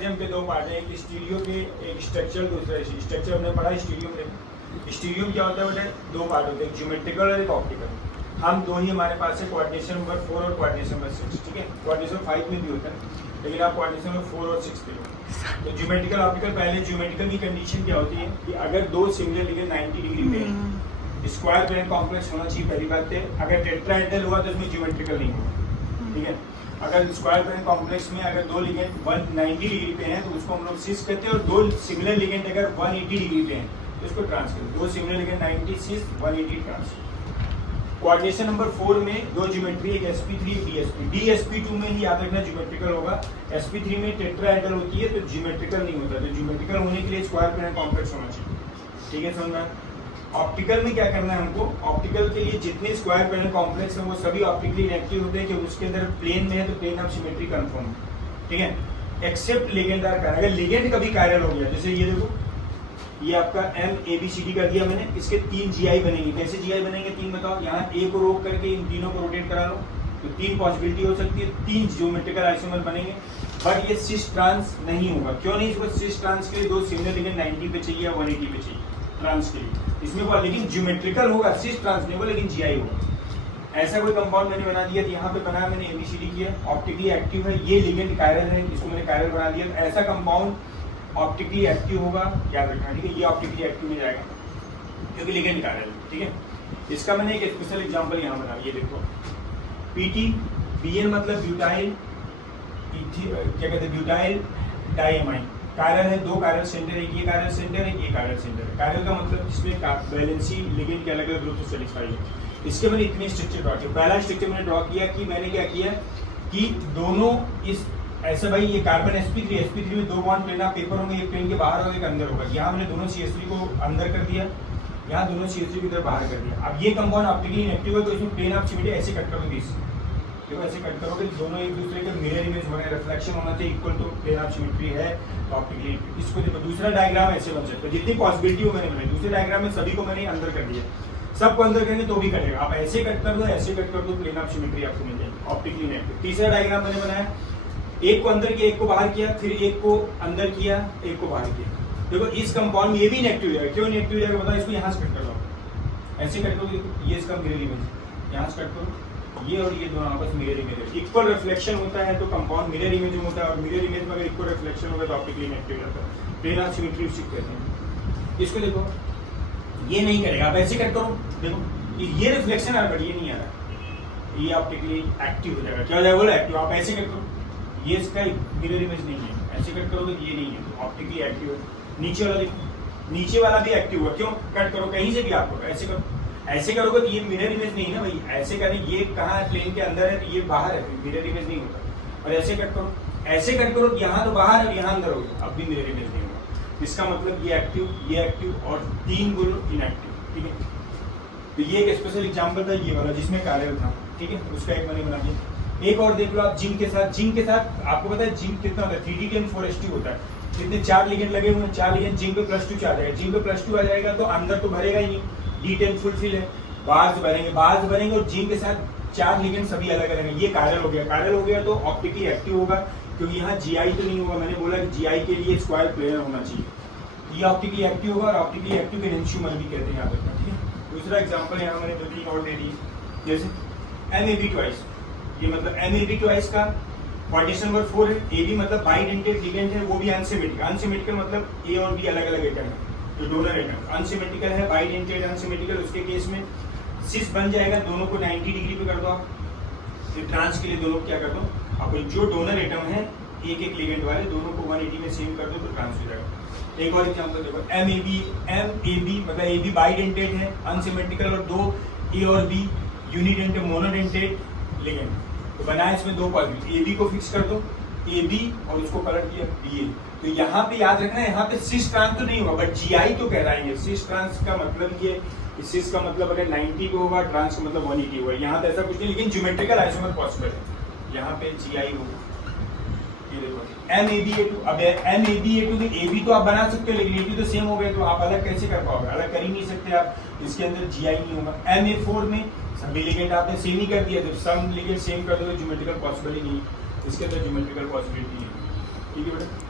Magnetism के दो part हैं, एक स्टीरियो के, एक स्ट्रक्चरल, दूसरा स्ट्रक्चर हमने पढ़ा स्टीरियो में। स्टीरियो में क्या होता है बेटा, दो पार्ट होते हैं, एक ज्योमेट्रिकल और एक ऑप्टिकल। हम दो ही हमारे पास है, कोऑर्डिनेशन नंबर 4 और कोऑर्डिनेशन नंबर 6, ठीक है। कोऑर्डिनेशन 5 में भी होता है, लेकिन आप कोऑर्डिनेशन नंबर 4 और 6 पे लो। तो ज्योमेट्रिकल ऑप्टिकल, पहले ज्योमेट्रिकल की कंडीशन क्या होती है कि अगर दो सिमिलर लिगेंड 90 डिग्री पे स्क्वायर प्लेन कॉम्प्लेक्स होना चाहिए, पहली बात है। अगर टेट्राहेड्रल हुआ तो इसमें ज्योमेट्रिकल नहीं होगा, ठीक है। अगर स्क्वायर प्लेन कॉम्प्लेक्स में अगर दो लिगेंड 190 डिग्री पे हैं तो उसको हम लोग सिस कहते हैं, और दो सिमिलर लिगेंड अगर 180 डिग्री पे हैं तो उसको ट्रांस कहते हैं। दो सिमिलर लिगेंड 90 सिस, 180 ट्रांस। कोऑर्डिनेशन नंबर 4 में दो ज्योमेट्री, एक sp3 एक dsp। dsp2 में ही याद रखना ज्योमेट्रिकल होगा, sp3 में टेट्राहेड्रल होती है तो ज्योमेट्रिकल नहीं होता। तो ज्योमेट्रिकल होने के लिए स्क्वायर प्लेन कॉम्प्लेक्स होना चाहिए, ठीक है, समझ में। ऑप्टिकल में क्या करना है हमको, ऑप्टिकल के लिए जितने स्क्वायर प्लेन कॉम्प्लेक्स हैं वो सभी ऑप्टिकली इनएक्टिव होते हैं कि उसके अंदर प्लेन में है तो प्लेन ऑफ सिमेट्री कंफर्म है, ठीक है, एक्सेप्ट लिगेंड आर कायरल। अगर लिगेंड कभी कायरल हो गया, जैसे ये देखो, ये आपका MABCD कर दिया मैंने, इसके 3 GI बनेंगे। कैसे GI बनेंगे 3 बताओ, यहाँ A को रोक करके इन तीनों को रोटेट करा लो तो 3 पॉसिबिलिटी हो सकती है, 3 ज्योमेट्रिकल आइसोमर बनेंगे। बट ये सिस ट्रांस नहीं होगा। क्यों नहीं? इसको सिस ट्रांस के लिए दो सिमिलर लिगेंड 90 पे चाहिए या 180 पे चाहिए ट्रांस के लिए, इसमें वो, लेकिन ज्योमेट्रिकल होगा, सिस ट्रांस नहीं होगा, लेकिन GI होगा। ऐसा कोई कंपाउंड मैंने बना दिया, तो यहाँ पे बनाया मैंने ABCD किया, ऑप्टिकली एक्टिव है, ये लिगेंड कायरल है, इसको मैंने कायरल बना दिया। ऐसा कंपाउंड ऑप्टिकली एक्टिव होगा, याद रखना, ठीक है। ये ऑप्टिकली एक्टिव में जाएगा क्योंकि लिगेंड कायरल है, ठीक है। इसका मैंने एक स्पेशल एग्जांपल यहाँ बना, ये देखो, PTBN मतलब ब्यूटाइल, क्या कहते हैं, ब्यूटाइल डाइएमाइन। कायरल है, दो कायरल सेंटर है, ये कायरल सेंटर है, ये कायरल सेंटर है। कायरल का मतलब इसमें वैलेंसी लिगेंड के अलग अलग ग्रुप से सेटिस्फाई है। इसके मैंने इतने स्ट्रक्चर ड्रॉ किया। पहला स्ट्रक्चर मैंने ड्रॉ किया कि मैंने क्या किया कि दोनों इस ऐसे, भाई ये कार्बन sp3 में दो बॉन्ड प्लेन ऑफ पेपर होंगे, एक प्लेन के बाहर होगा, एक अंदर होगा। यहाँ मैंने दोनों CH3 को अंदर कर दिया, यहाँ दोनों CH3 की तरफ बाहर कर दिया। अब ये कंपाउंड ऑप्टिकली इनएक्टिव है तो इसमें प्लेन ऑफ सिमेट्री ऐसे कट करोगे, देखो ऐसे कट करोगे, दोनों एक दूसरे के मिरर इमेज होना, रिफ्लेक्शन होना चाहिए equal to plane of symmetry है तो ऑप्टिकली। इसको देखो, दूसरा डायग्राम ऐसे बन सकता है, जितनी पॉसिबिलिटी हो मैंने बनाई। दूसरे डायग्राम में सभी को मैंने अंदर कर दिया, सबको अंदर करेंगे तो भी करेगा। आप ऐसे कट कर दो, ऐसे कट कर दो, प्लेन ऑफ सिमेट्री आपको मिल जाएगी, ऑप्टिकली इनएक्टिव। तीसरा डायग्राम मैंने बनाया, एक को अंदर किया, एक को बाहर किया, फिर एक को अंदर किया, एक को बाहर किया। देखो इस कंपाउंड में ये भी इनएक्टिव जाएगा। क्यों इनएक्टिव जाएगा बताओ, इसको यहाँ से कट कर दो, ऐसे कट करो, ये इसका मिरर इमेज, यहाँ से कट करो, ये और ये दोनों आपस में मिरर इमेज है। इक्वल रिफ्लेक्शन होता है तो कंपाउंड मिरर इमेज में होता है, और मिरर इमेज में अगर इक्वल रिफ्लेक्शन होगा तो ऑप्टिकली इनएक्टिव जाता है, प्लेन ऑफ सिमेट्री कहते हैं। इसको देखो, ये नहीं करेगा, आप ऐसे कट करो, देखो ये रिफ्लेक्शन आ रहा है, ये नहीं आ रहा, ये ऑप्टिकली एक्टिव हो जाएगा। क्या हो जाएगा बोलो, एक्टिव। आप ऐसे कट करो, ये इसका मिरर इमेज नहीं है, ऐसे कट करोगे तो ये नहीं है, तो ऑप्टिकली एक्टिव है। नीचे वाला देखो, नीचे वाला भी एक्टिव हुआ। क्यों? कट करो कहीं से भी आपको, ऐसे करो, ऐसे करोगे तो ये मिरर इमेज नहीं है ना भाई, ऐसे करें, ये कहाँ है, प्लेन के अंदर है तो ये बाहर है, मिरर इमेज नहीं होता। और ऐसे कट करो, ऐसे कट करो, यहाँ तो बाहर है, यहाँ अंदर हो गया, अब भी मिरर इमेज नहीं होगा। इसका मतलब ये एक्टिव और 3 गुण इनएक्टिव, ठीक है। तो ये एक स्पेशल एग्जाम्पल था ये वाला जिसमें कायरल था, ठीक है, उसका एक मैंने बना दिया। एक और देख लो आप, जिंक के साथ आपको पता है जिंक कितना होता है, 3D10 होता है। कितने 4 लिगेंड लगे हुए हैं, 4 लिगेंड, जिंक पे +2 आ जाएगा। जिंक पे +2 आ जाएगा तो अंदर तो भरेगा ही नहीं, D10 फुलफिल है, बार्स बनेंगे और जिंक के साथ 4 लिगेंड सभी अलग अलग है। ये कायरल हो गया तो ऑप्टिकली एक्टिव होगा क्योंकि यहाँ GI तो नहीं होगा। मैंने बोला कि GI के लिए स्क्वायर प्लेनर होना चाहिए। ये ऑप्टिकली एक्टिव होगा, और ऑप्टिकली एक्टिव एनेंशियोमर भी कहते हैं, याद रखना, ठीक है। दूसरा एग्जाम्पल यहाँ मैंने 2-3 और दे दी, जैसे MAB ट्वाइस, ये मतलब MAB ट्वाइस का कोऑर्डिनेशन नंबर 4 है। AB मतलब बाइडेंटेड लिगेंड है, वो भी अनसिमेट्रिकल। अनसिमेट्रिकल मतलब A और B अलग अलग एटम है, तो डोनर एटम। अनसिमेट्रिकल है, बाइडेंटेड अनसिमेट्रिकल, उसके केस में सिस बन जाएगा, दोनों को 90 डिग्री पे कर दो आप। फिर ट्रांस के लिए दोनों क्या कर दो, आप जो डोनर एटम है एक लिगेंड वाले, दोनों को 180 में सेम कर दो तो ट्रांस हो जाएगा। एक और एग्जांपल देखो, MAB मतलब AB बाइडेंटेड है, अनसिमेट्रिकल, और 2 A और B यूनिडेंटेड मोनोडेंटेड लिगेंड, तो बनाया इसमें 2 पॉजिटिव। AB को फिक्स कर दो, AB, और उसको पलट दिया BA। तो यहाँ पे याद रखना, यहाँ पे सिस ट्रांस तो नहीं होगा, बट GI तो कहलाएंगे। सिस ट्रांस का मतलब ये, सिस का मतलब अगर 90 पे होगा, ट्रांस का मतलब 180 होगा। यहाँ तो ऐसा कुछ नहीं, लेकिन ज्योमेट्रिकल आइसोमर पॉसिबल है। यहाँ पे GI होगा, ये देखो MABA2। अब MABA2 में AB तो आप बना सकते हो, लेकिन AB तो सेम हो गए, तो आप अलग कैसे कर पाओगे, अलग कर ही नहीं सकते आप, इसके अंदर GI नहीं होगा। MA4 में सभी लिगेंड आपने सेम ही कर दिया, जब सम लिगेंड सेम कर दोगे ज्योमेट्रिकल पॉसिबल ही नहीं, इसके अंदर ज्योमेट्रिकल पॉसिबिलिटी है, ठीक है बेटा।